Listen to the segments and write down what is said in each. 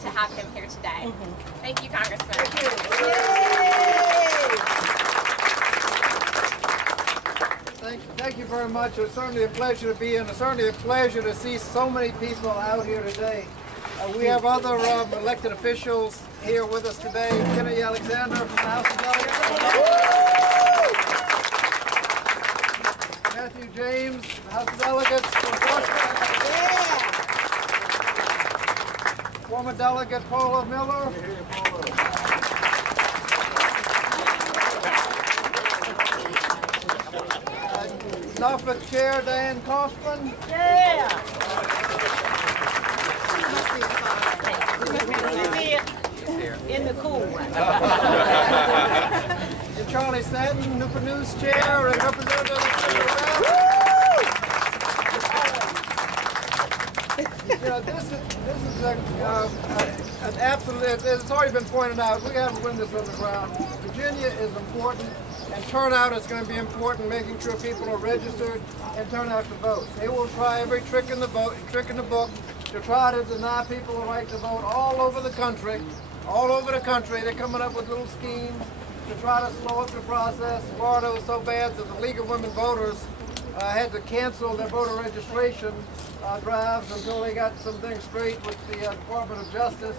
to have him here today. Thank you, Congressman. Thank you. Thank you very much. It's certainly a pleasure to be in. It's certainly a pleasure to see so many people out here today. We have other elected officials here with us today. Kennedy Alexander from the House of Delegates. Matthew James, House of Delegates from Georgia. Former Delegate Paula Miller. Norfolk Chair Diane Kaufman. In the cool one. And Charlie Stanton, Newport News Chair and Representative. You know, this is an absolute. It's already been pointed out. We have to win this on the ground. Virginia is important, and turnout is going to be important. Making sure people are registered and turn out to vote. They will try every trick in the book to try to deny people the right to vote all over the country. All over the country, they're coming up with little schemes to try to slow up the process. Florida was so bad that the League of Women Voters had to cancel their voter registration drives until they got some things straight with the Department of Justice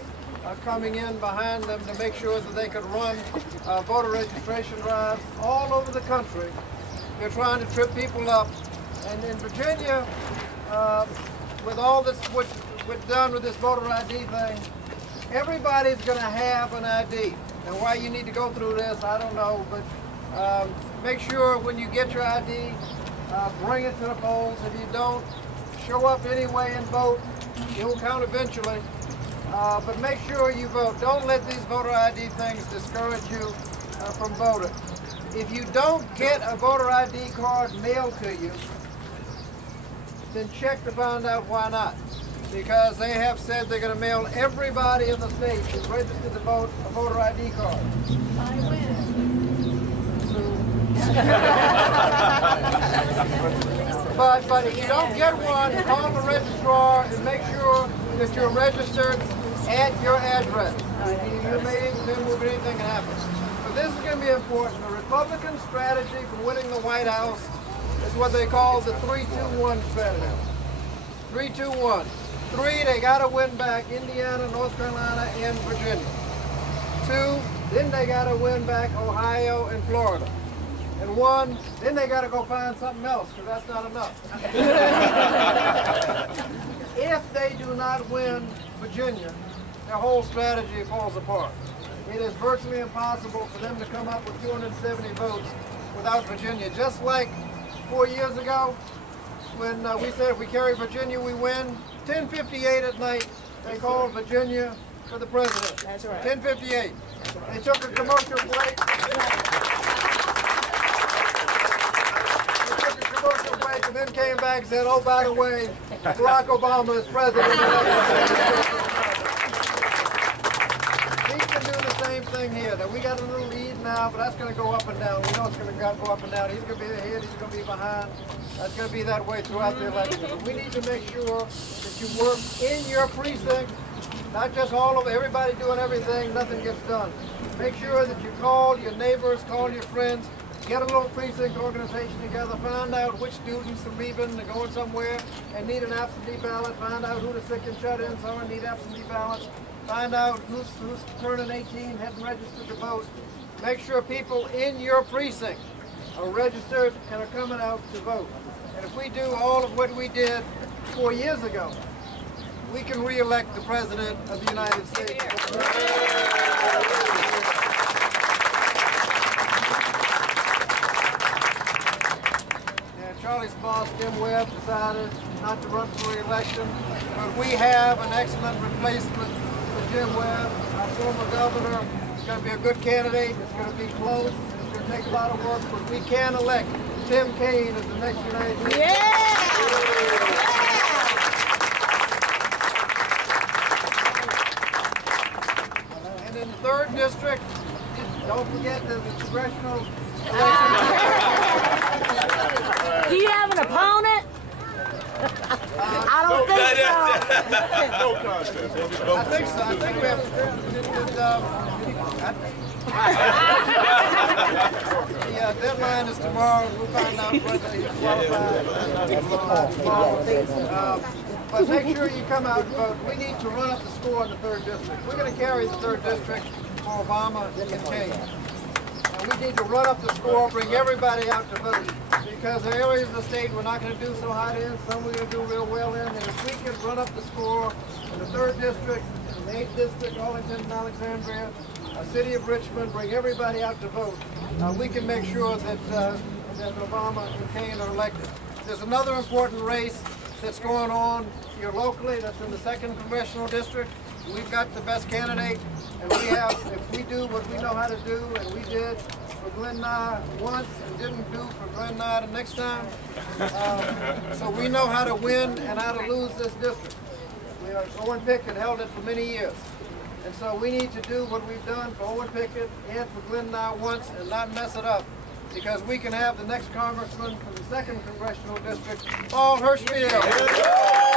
coming in behind them to make sure that they could run voter registration drives all over the country. They're trying to trip people up. And in Virginia, with all this, what's done with this voter ID thing, everybody's going to have an ID. And why you need to go through this, I don't know, but make sure when you get your ID, bring it to the polls. If you don't, show up anyway and vote. It will count eventually. But make sure you vote. Don't let these voter ID things discourage you from voting. If you don't get a voter ID card mailed to you, then check to find out why not. Because they have said they're going to mail everybody in the state who's registered to vote a voter ID card. I win. But if you don't get one, call the registrar and make sure that you're registered at your address. You may move anything can happen. But this is going to be important. The Republican strategy for winning the White House is what they call the 3-2-1 strategy. 3-2-1. 3, they got to win back Indiana, North Carolina, and Virginia. 2, then they got to win back Ohio and Florida. And 1, then they got to go find something else, because that's not enough. If they do not win Virginia, their whole strategy falls apart. It is virtually impossible for them to come up with 270 votes without Virginia. Just like 4 years ago, when we said if we carry Virginia, we win. 10:58 at night, they called Virginia for the president. That's right. 10:58. They took a commercial break. They took a commercial break and then came back and said, oh, by the way, Barack Obama is president. We can do the same thing here. Now, we got a little lead now, but that's going to go up and down. We know it's going to go up and down. He's going to be ahead, he's going to be behind. That's going to be that way throughout the election. But we need to make sure that you work in your precinct, not just all of everybody doing everything, nothing gets done. Make sure that you call your neighbors, call your friends, get a little precinct organization together, find out which students are leaving, they're going somewhere and need an absentee ballot, find out who the sick and shut-ins are and need absentee ballots, find out who's turning 18, hadn't registered to vote. Make sure people in your precinct are registered and are coming out to vote. And if we do all of what we did 4 years ago, we can re-elect the President of the United States. And Charlie's boss, Jim Webb, decided not to run for re-election, but we have an excellent replacement for Jim Webb, our former governor. He's going to be a good candidate. It's going to be close. It's going to take a lot of work, but we can elect Tim Kaine as the next United States. And in the 3rd district, don't forget the congressional election. Do you have an opponent? I don't think so. No contest. I think so. I think we have the deadline is tomorrow. We'll find out whether he's qualified. But make sure you come out and vote. We need to run up the score in the 3rd district. We're going to carry the 3rd district for Obama to continue. And we need to run up the score, bring everybody out to vote. Because there are areas of the state we're not going to do so hot in, some we're going to do real well in. And if we can run up the score in the 3rd district, in the 8th district, Arlington and Alexandria, city of Richmond, bring everybody out to vote, we can make sure that, that Obama and Kane are elected. There's another important race that's going on here locally, that's in the 2nd Congressional District. We've got the best candidate, and we have, if we do what we know how to do, and we did for Glenn Nye once and didn't do for Glenn Nye the next time, so we know how to win and how to lose this district. Owen Pickett held it for many years. And so we need to do what we've done for Owen Pickett and for Glenn Nye once and not mess it up, because we can have the next congressman from the 2nd Congressional District, Paul Hirschfield.